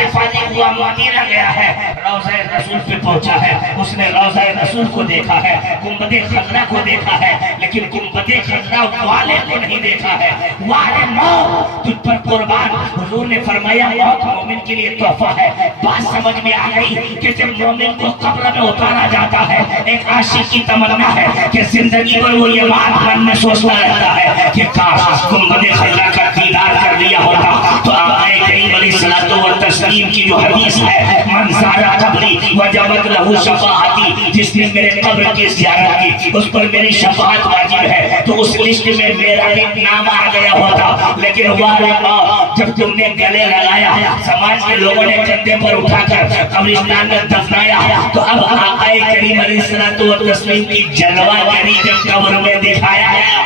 سے فارغ ہوا مدینہ گیا ہے، روضہ رسول پہ پہنچا ہے، اس نے روضہ رسول کو دیکھا ہے، گنبد خضرا کو دیکھا ہے، لیکن گنبد خضرا والے کو نہیں دیکھا ہے۔ والے موت تجھ پر قربان، حضور نے فرمایا موت مومن کے لیے تحفہ ہے۔ بات سمجھ میں آ گئی کہ جب مومن کو قبر میں اتارا جاتا ہے، ایک عاشق کی تمنا ہے کہ زندگی پر وہ یہ بات من میں سوچتا رہتا ہے کہ کاش گنبد خضرا کا دیدار کر لیا ہوتا تو آقا کریم علیہ الصلوۃ والتسلیم کی جو حدیث ہے، من زار قبری وجبت لہ شفاعتی، جس نے میرے قبر کی زیارت کی اس پر میری شفاعت واجب ہے، تو اس لسٹ میں میرا بھی نام آ گیا ہوتا۔ لیکن واللہ جب تم نے گلے لگایا، سماج کے لوگوں نے کندھے پر اٹھا کر قبرستان میں دفنایا، تو اب آقا کریم علیہ الصلوۃ والتسلیم کی جلوہ گری جب قبر میں دکھایا گیا،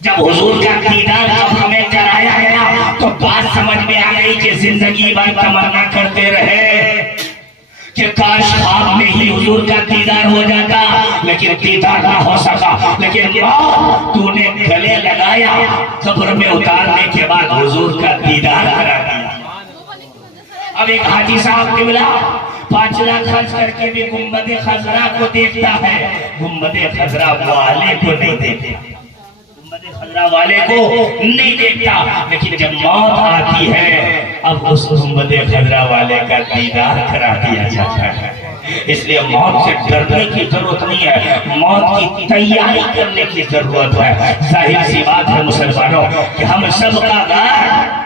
جب حضور کا دیدار قبر میں کرایا گیا، تو بات سمجھ میں آ گئی کہ زندگی بھر تمنا کرتے رہے کہ کاش خواب میں ہی حضور کا دیدار ہو جاتا، لیکن دیدار نہ ہو سکا۔ لیکن موت تو نے گلے لگایا، قبر میں اتارنے کے بعد حضور کا دیدار کرا دیا۔ اب ایک حاجی صاحب قبلہ 5 لاکھ خرچ کر کے بھی گنبد خضرا کو دیکھتا ہے، گنبد خضرا والے کو نہیں دیکھتا، گنبد خضرا والے کو نہیں دیکھتا۔ لیکن جب موت آتی ہے، اب اس گنبد خضرا والے کا دیدار کرا دیا جاتا ہے۔ اس لیے موت سے ڈرنے کی ضرورت نہیں ہے، موت کی تیاری کرنے کی ضرورت ہے۔ ظاہر سی بات ہے مسلمانوں کہ ہم سب کا گھر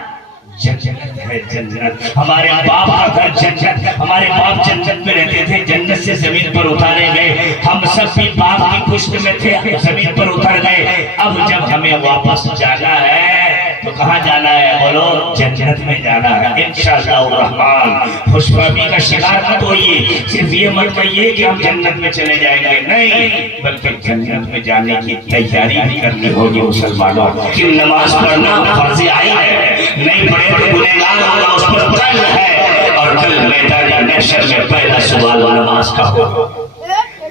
جنت ہے، جنت ہمارے باپ کا گھر جنت، ہمارے باپ جنت میں رہتے تھے، جنت سے زمین پر اتارے گئے، ہم سب بھی باپ کی پشت میں تھے، زمین پر اتر گئے۔ اب جب ہمیں واپس جانا ہے تو کہاں جانا ہے؟ بولو جنت میں جانا ہے انشاءاللہ الرحمن۔ خوش فہمی کا شکار مت ہوئیے، صرف یہ مت کہیے کہ ہم جنت میں چلے جائیں گے، نہیں، بلکہ جنت میں جانے کی تیاری بھی کرنی ہوگی مسلمانوں۔ کہ نماز پڑھنا فرض عین ہے، نہیں پڑھے تو گنہگار ہوگا، اس پر کل ہے، اور کل میدان محشر میں پہلا سوال نماز کا ہوگا،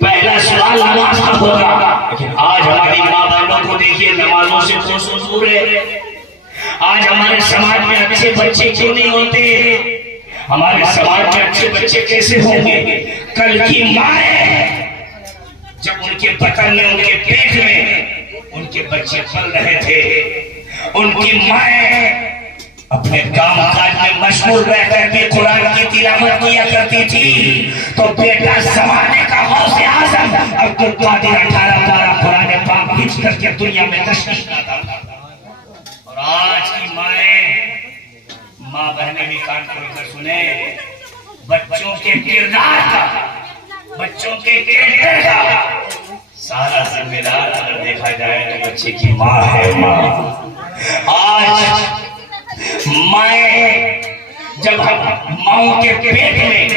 پہلا سوال نماز کا ہوگا۔ لیکن آج ہماری ماں بہنوں کو دیکھیے نمازوں سے کیوں دور ہے۔ آج ہمارے سماج میں اچھے بچے کیوں نہیں ہوتے؟ ہمارے سماج میں اچھے بچے کیسے ہوں گے؟ کل کی مائیں جب ان کے بطن میں، ان کے پیٹ میں ان کے بچے پل رہے تھے، ان کی مائیں اپنے کام کاج میں مشغول رہ کر کے قرآن کی تلاوت کیا کرتی تھی، تو بیٹا زمانے کا غوث اعظم عبدالقادر 18 پارہ قرآن پاک کھینچ کر کے دنیا میں تشریف لاتا تھا۔ اور آج کی ماں بہنیں بھی کان کھول کر سنیں، بچوں کے کردار کا، بچوں کے کردار کا سارا ذمہ دار اگر دیکھا جائے تو بچے کی ماں ہے۔ آج مائیں جب ہم ماؤں کے پیٹ میں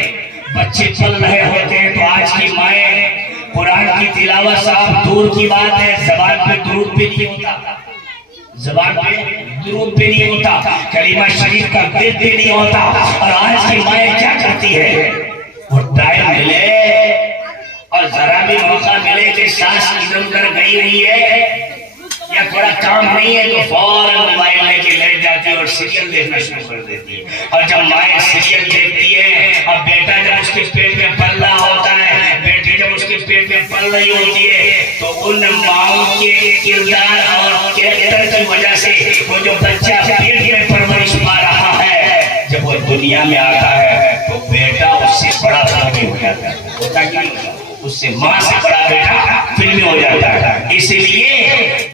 بچے چل رہے ہوتے ہیں، تو آج کی مائیں قرآن کی تلاوت صاحب دور کی بات ہے، زبان پہ درود بھی نہیں ہوتا، زبان پہ درود بھی نہیں ہوتا، کلمہ شریف کا ورد بھی نہیں ہوتا۔ اور آج کی مائیں کیا کرتی ہے؟ وہ ٹائم ملے اور ذرا بھی موقع ملے کہ ساس ادھر ادھر گئی ہوئی ہے یا تھوڑا کام نہیں ہے تو فوراً موبائل لے کے لیٹ جاتی ہے اور سیریل دیکھنا شروع کر دیتی ہے۔ اور جب مائیں سیریل دیکھتی ہے، اب بیٹا جب اس کے پیٹ میں پل رہا ہوتا ہے، بیٹی جب اس کے پیٹ میں پل رہی ہوتی ہے، تو ان ماؤں کے کردار اور کیریکٹر کی وجہ سے وہ جو بچہ پیٹ میں پرورش پا رہا ہے، جب وہ دنیا میں آتا ہے تو بیٹا اس سے بڑا سامنے ہو جاتا ہے، ہوتا کہ اس سے ماں سے بڑا بیٹا